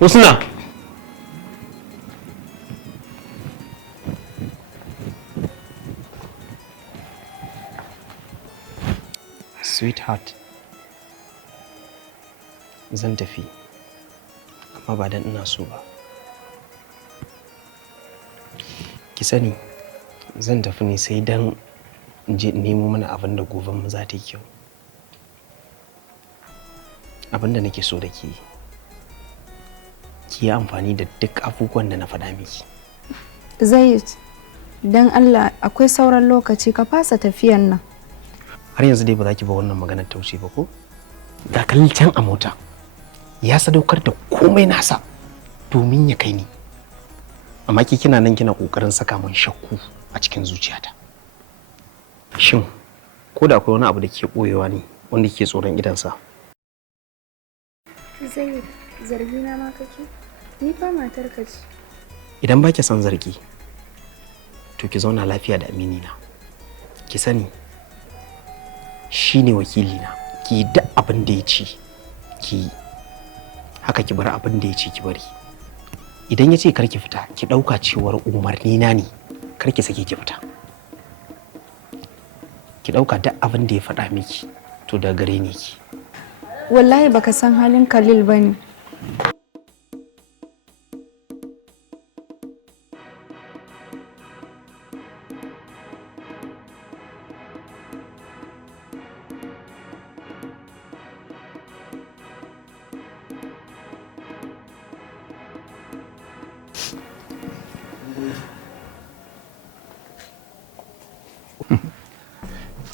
Husna. Sweetheart, zan tafi, amma ba dan ina so ba. Ki sani, zan tafi ne sai dan in je nemo mana abin da goben mu za ta yi kyau. Abin da nake so da ke, ki yi amfani da duk abubuwan da na faɗa miki. Zaid, dan Allah akwai sauran lokaci ka fasa tafiyan nan. Har yanzu dai ba za ki ba wannan maganar tauce ba ko? Ga can a mota ya sadaukar da komai nasa domin ya kai ni, amma ki kina nan kina kokarin saka min shakku a cikin zuciyata. Shin ko da akwai wani abu da ke boyewa ne wanda ke tsoron idansa? Zaid, zargi na ma kake? Ni fa matar ka ce. Idan ba ki son zargi, to ki zauna lafiya da aminina. Ki sani shi ne wakilina, ki yi duk abin da ya ce ki yi, haka ki bar abin da ya ce ki bari. Idan ya ce kar ki fita, ki ɗauka cewar umarni na ne, kar ki sake ki fita. Ki ɗauka duk abin da ya faɗa miki to da gare ne ki. Wallahi baka san halin Khalil bane.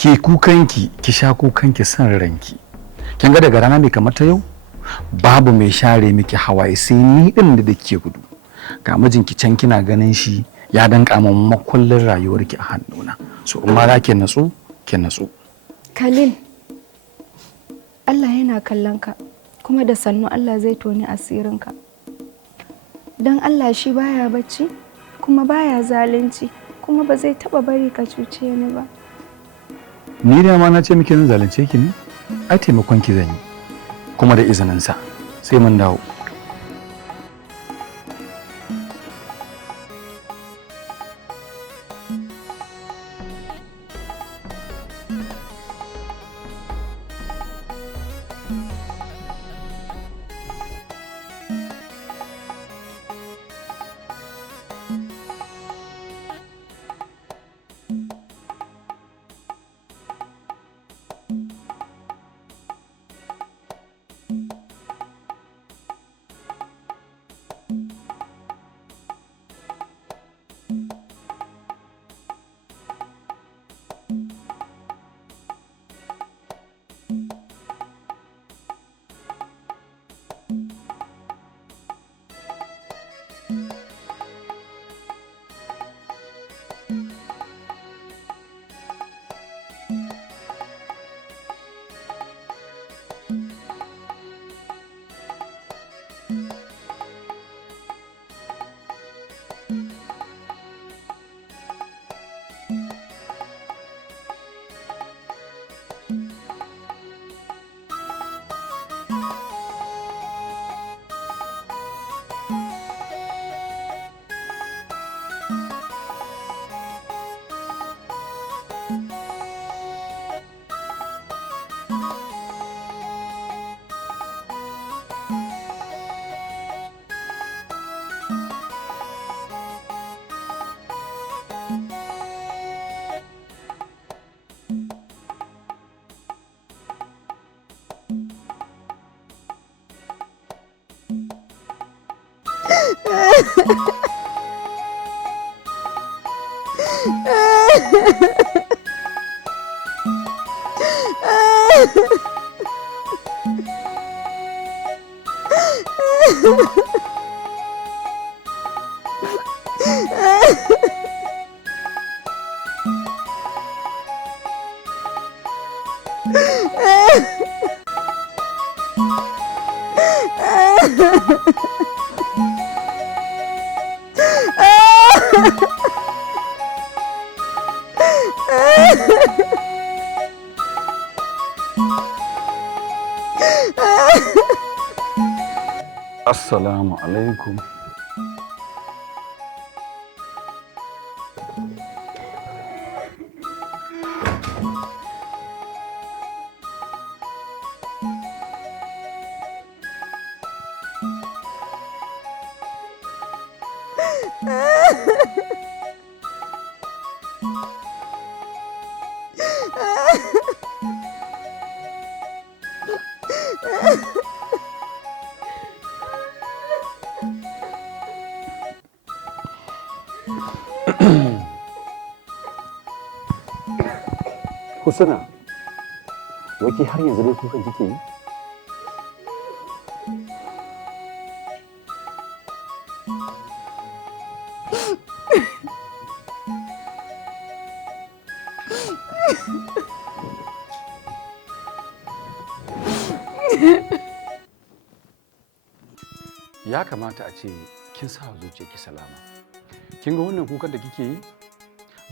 Ki kukanki, ki sha kukanki san ranki. Kin ga daga rana mai kamar ta yau babu mai share miki hawaye sai ni din da dake gudu. Ga mijinki can kina ganin shi ya danka min makullin rayuwarki a hannuna. So in ma za ki natsu, ki natsu. Khalil, Allah yana kallon ka kuma da sannu Allah zai toni asirinka. Don Allah shi baya bacci kuma baya zalunci kuma ba zai taba bari ka cuce ni ba. Ni da ma na ce miki zan zalunce ki ne? Ai taimakon ki zan yi. Kuma da izinin sa. Sai mun dawo. Assalamu alaikum. Husna, wai har yanzu dai kukan kike yi? Ya kamata a ce kin sa zuciyarki salama. Kin ga wannan kukan da kike yi?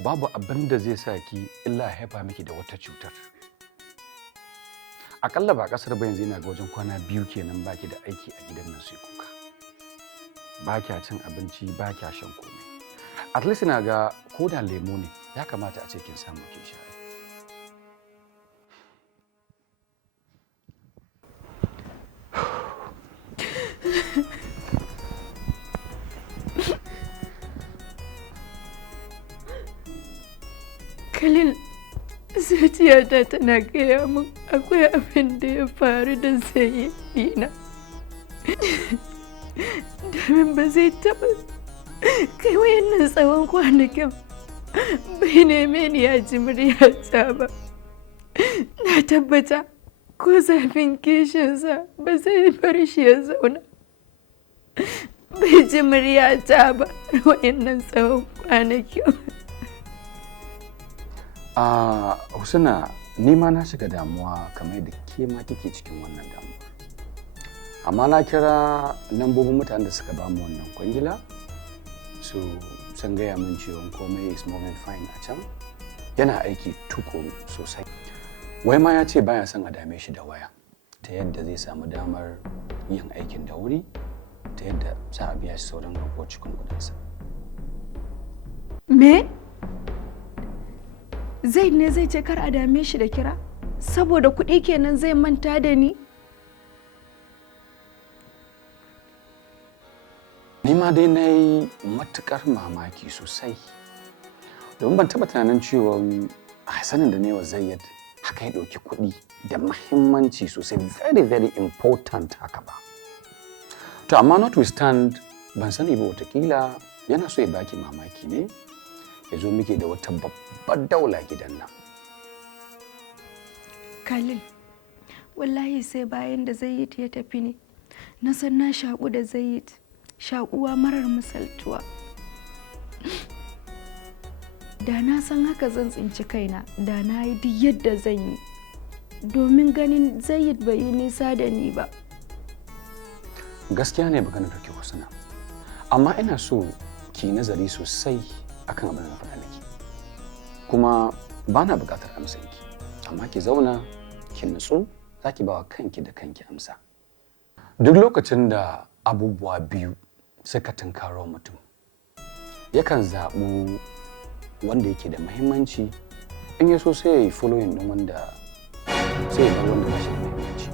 Babu abin da zai sa ki illa ya haifa miki da wata cutar. Akalla ba kasar ba yanzu yana ga wajen kwana 2 kenan baki da aiki a gidan nan sai kuka. Ba kya cin abinci, ba kya shan komai. At least ina ga ko da lemo ne ya kamata a ce kin samu kin sha. Khalil, zuciyata tana gaya min akwai abin da ya faru da Zayyadina. Domin ba zai taɓa kai wayannan tsawon kwanakin bai neme ni ya ji muryata ba. Na tabbata ko zafin kishinsa ba zai bar shi ya zauna bai ji muryata ba wayannan tsawon kwanakin. Husna, ni ma na shiga damuwa kamar da ke ma kike cikin wannan damuwa. Amma na kira lambobin mutanen da suka bamu wannan kwangila su san gaya min cewa komai is moving fine a can. Yana aiki tukuru sosai. Wai ma ya ce baya son a dame shi da waya ta yadda zai samu damar yin aikin da wuri ta yadda za a biya shi sauran rago cikin kudinsa. Me? Zaid ne zai ce kar a dame shi da kira? Saboda kuɗi kenan zai manta da ni? Ni ma dai na yi matuƙar mamaki sosai. Domin ban taɓa tunanin cewa sanin da ne wa Zayyad haka ya ɗauki kuɗi da mahimmanci sosai, very very important haka ba. To amma notwithstand ban sani ba, watakila yana so ya baki mamaki ne ya zo muke da wata babbar daula gidan nan. Khalil, wallahi sai bayan da Zayyid ya tafi ne na san na shaƙu da Zayyid, shaƙuwa marar misaltuwa. Da na san haka zan tsinci kaina, da na yi duk yadda zan yi domin ganin Zayyid bai yi nisa da ni ba. Gaskiya ne maganar da ke Husna, amma ina so ki nazari sosai akan abin da faɗa miki. Kuma ba na buƙatar amsanki, amma ki zauna ki nutsu, za ki ba wa kanki da kanki amsa. Duk lokacin da abubuwa biyu suka tunkaro mutum, yakan zaɓu wanda yake da muhimmanci, in ya so sai ya yi following ɗin wanda sai ya bar wanda ba shi da muhimmanci.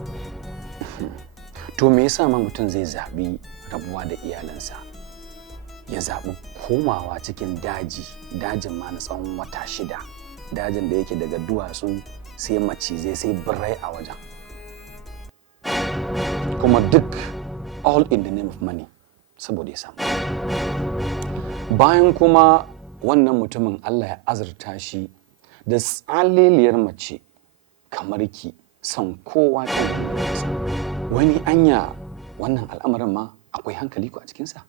To me yasa ma mutum zai zaɓi rabuwa da iyalansa, ya zaɓi komawa cikin dajin ma na tsawon wata 6, dajin da yake daga duwatsu sai macizai sai birrai a wajen, kuma duk all in the name of money, saboda ya samu. Bayan kuma wannan mutumin Allah ya azurta shi da tsaleliyar mace kamar ki, son kowa ta wani anya wannan al'amarin ma akwai hankali ku a cikinsa?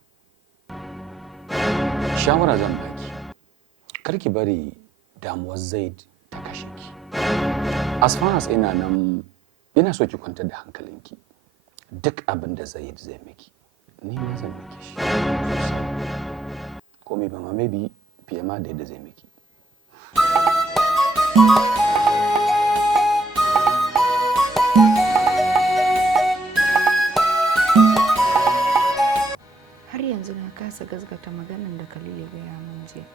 Shawara zan baki, kar ki bari damuwar Zaid ta kashe ki. As far as ina nan, ina so ki kwantar da hankalinki. Duk abin da Zaid zai miki, ni ma zan miki shi. Ko ba ma maybe fiye ma da yadda zai miki. kasa gasgata maganan da Khalil ya gaya min jiya.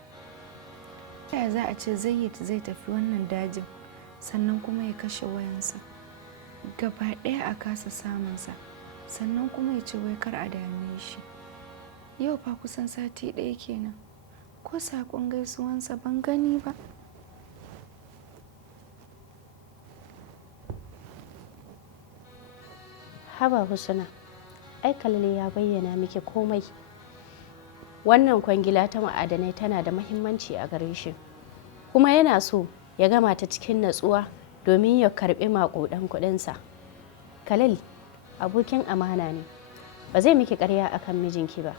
Yaya za a ce Zayyid zai tafi wannan dajin sannan kuma ya kashe wayansa? Gaba ɗaya a kasa samunsa, sannan kuma ya ce wai kar a dame shi. Yau fa kusan sati ɗaya kenan, ko saƙon gaisuwansa ban gani ba. Haba Husna, ai Khalil ya bayyana miki komai. Wannan kwangila ta ma'adanai tana da muhimmanci a gare shi, kuma yana so ya gama ta cikin natsuwa domin ya karɓi maƙudan kuɗinsa. Khalil abokin amana ne, ba zai miki ƙarya akan mijinki ba.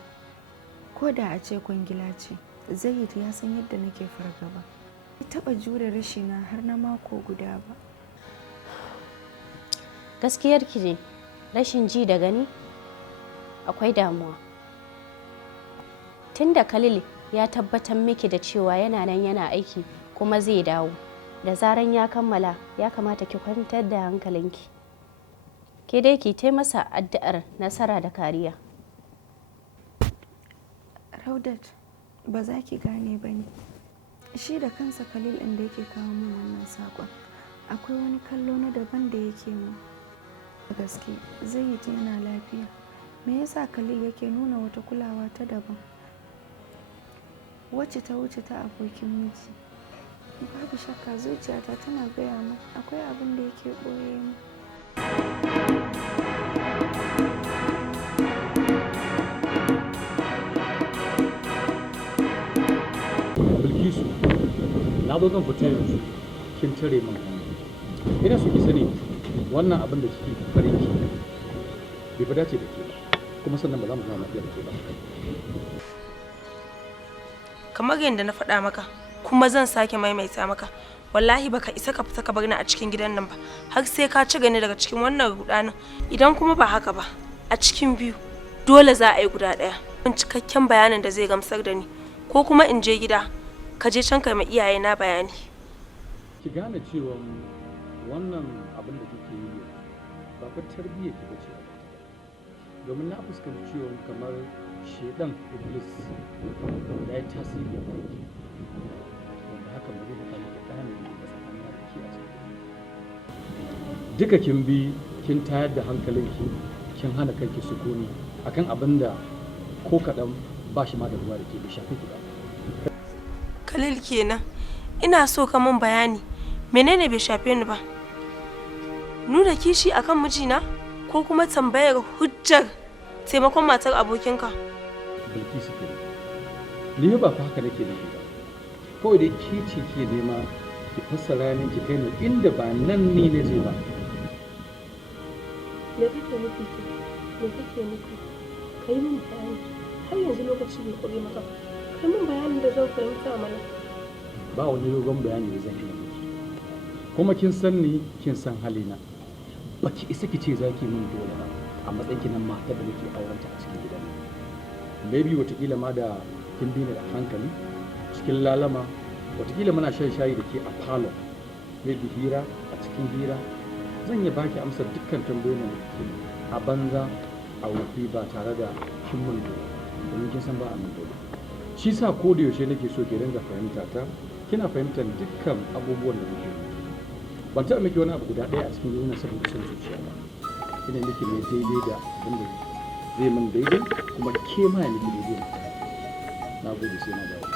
Ko da a ce kwangila ce, Zayyid ya san yadda nake fargaba. Bai taɓa jure rashina har na mako guda ba. Gaskiyarki ne, rashin ji da gani akwai damuwa. Tunda Khalil ya tabbatar miki da cewa yana nan yana aiki kuma zai dawo, da zaran ya kammala ya kamata ki kwantar da hankalinki. Ke dai ki masa addu'ar nasara da kariya. Raudat, ba za ki gane ba ne. Shi da kansa Khalil ɗin da yake kawo min wannan saƙon, akwai wani kallo na daban da yake min. Da gaske, Zayyid yana lafiya. Me yasa Khalil yake nuna wata kulawa ta daban, wacce ta wuce ta abokin miji? Babu shakka zuciyata tana gaya min akwai abin da yake ɓoye min. Bilkisu, na zo zan fita yanzu, kin tare min hannu. Ina so ki sani wannan abin da kike farin ki bai fada ce da ke ba, kuma sannan ba za mu zama lafiya da ke ba. Kamar yadda na faɗa maka, kuma zan sake maimaita maka, wallahi baka isa ka fita ka bar ni a cikin gidan nan ba, har sai ka ci gani daga cikin wannan rudanin. Idan kuma ba haka ba, a cikin biyu dole za a yi guda ɗaya. Cikakken bayanin da zai gamsar da ni, ko kuma in je gida ka je can kai ma iyaye na bayani. Ki gane cewa wannan abin da kike yi ba fa tarbiyya ki bace ba, domin na fuskanci cewa kamar shedan iblis ya yi tasiri a kanki, wanda haka ba zai haɗa miki ɗani da tsakanin da ke a cikin duka kin bi kin tayar da hankalinki, kin hana kanki sukuni akan abin da ko kaɗan ba shi ma da ruwa da ke bai shafi ki ba. Khalil kenan, ina so ka min bayani menene bai shafe ni ba? Nuna kishi akan mijina ko kuma tambayar hujjar taimakon matar abokinka? Bilkisu ke ni ba fa haka nake nufi ba, kawai dai ke ce ke nema ki fassara ni ki kai ni inda ba nan ni ne je ba. Me kake nufi ke? Me kake nufi? Kai min bayani, har yanzu lokaci bai kure maka ba. Kai min bayanin da zan fahimta mana. Ba wani dogon bayani da zan yi miki, kuma kin san ni kin san halina, baki isa ki ce za ki min dole ba a matsayin ki nan matar da nake aurenta a cikin gidan nan. Maybe watakila ma da kin bi ni da hankali cikin lalama, watakila muna shan shayi da ke a falo, maybe hira a cikin hira zan iya baki amsar dukkan tambayoyin da kike a banza a wofi ba tare da kin mun dole, domin kin san ba a mun dole. Shi sa ko da yaushe nake so ki dinga fahimta ta, kina fahimtar dukkan abubuwan da nake yi. Ban taɓa miki wani abu guda ɗaya a cikin duniya saboda son zuciya ba. Ina miki ne daidai da abin da zai min daidai, kuma ke ma ya miki daidai. Na gode, sai na dawo.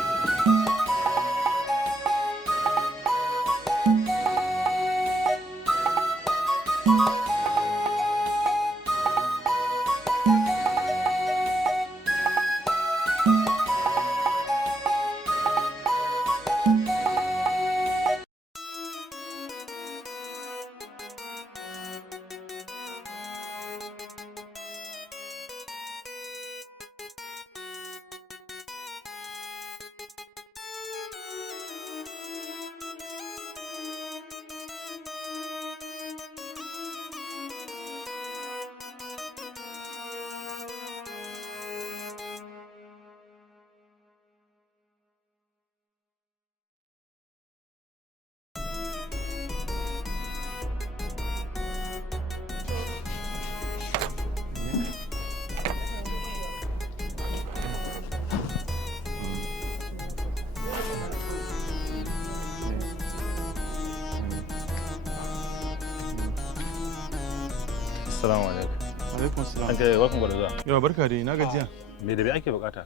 Assalamu alaikum. Alaikum assalam. An kai welcome da zuwa. Yawa barka dai, na gajiya. Me da me ake bukata?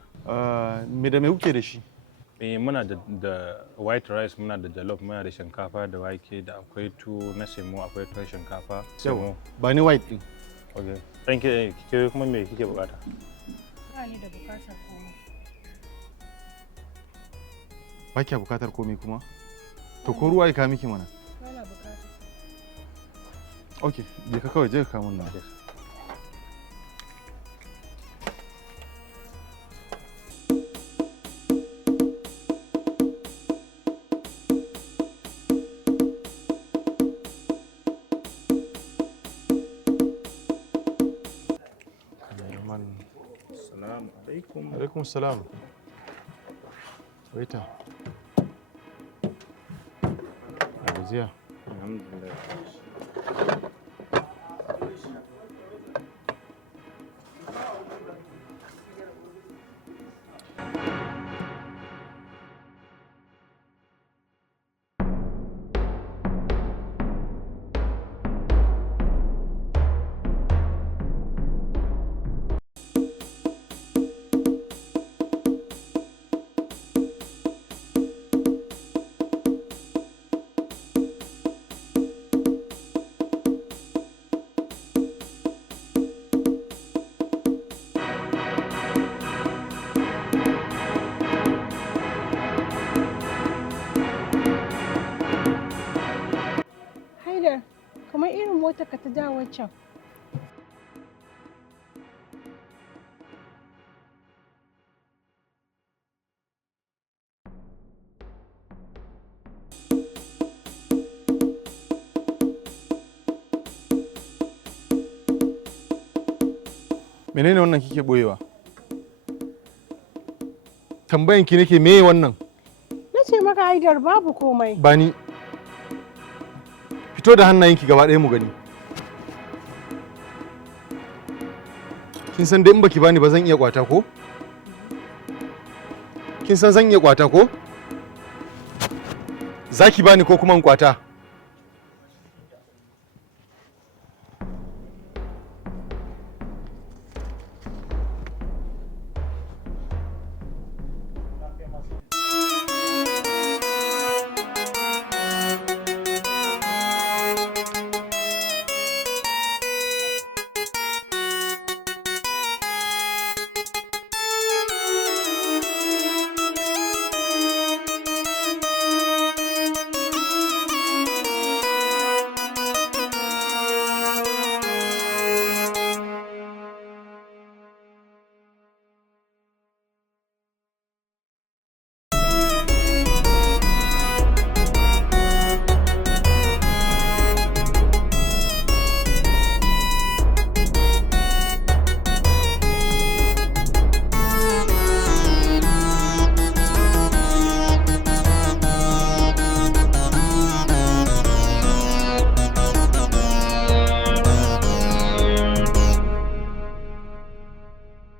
Me da me kuke da shi? Muna da white rice, muna da jollof, muna da shinkafa da wake da akwai tuwo na semo, akwai tuwon shinkafa. Yawa, ba ni white din. Okay. Thank you. Ke kuma me kike bukata? Ba ni da bukatar komai. Ba kya bukatar komai kuma? To ko ruwa ya ka miki mana? Ba na bukata. Okay, je ka kawai je ka kawo mun nan. Assalamu alaikum. Alaikum salam. Waita. Gajiya. Alhamdulillah. Haidar, kamar irin motar ka ta da waccan. Menene wannan kike boyewa? Tambayan ki nake meye wannan? Na ce maka Haidar babu komai. Ba ni. Fito da hannayenki gaba ɗaya mu gani. Kin san dai in baki bani ba zan iya kwata ko? Kin san zan iya kwata ko? Zaki bani ko kuma in kwata?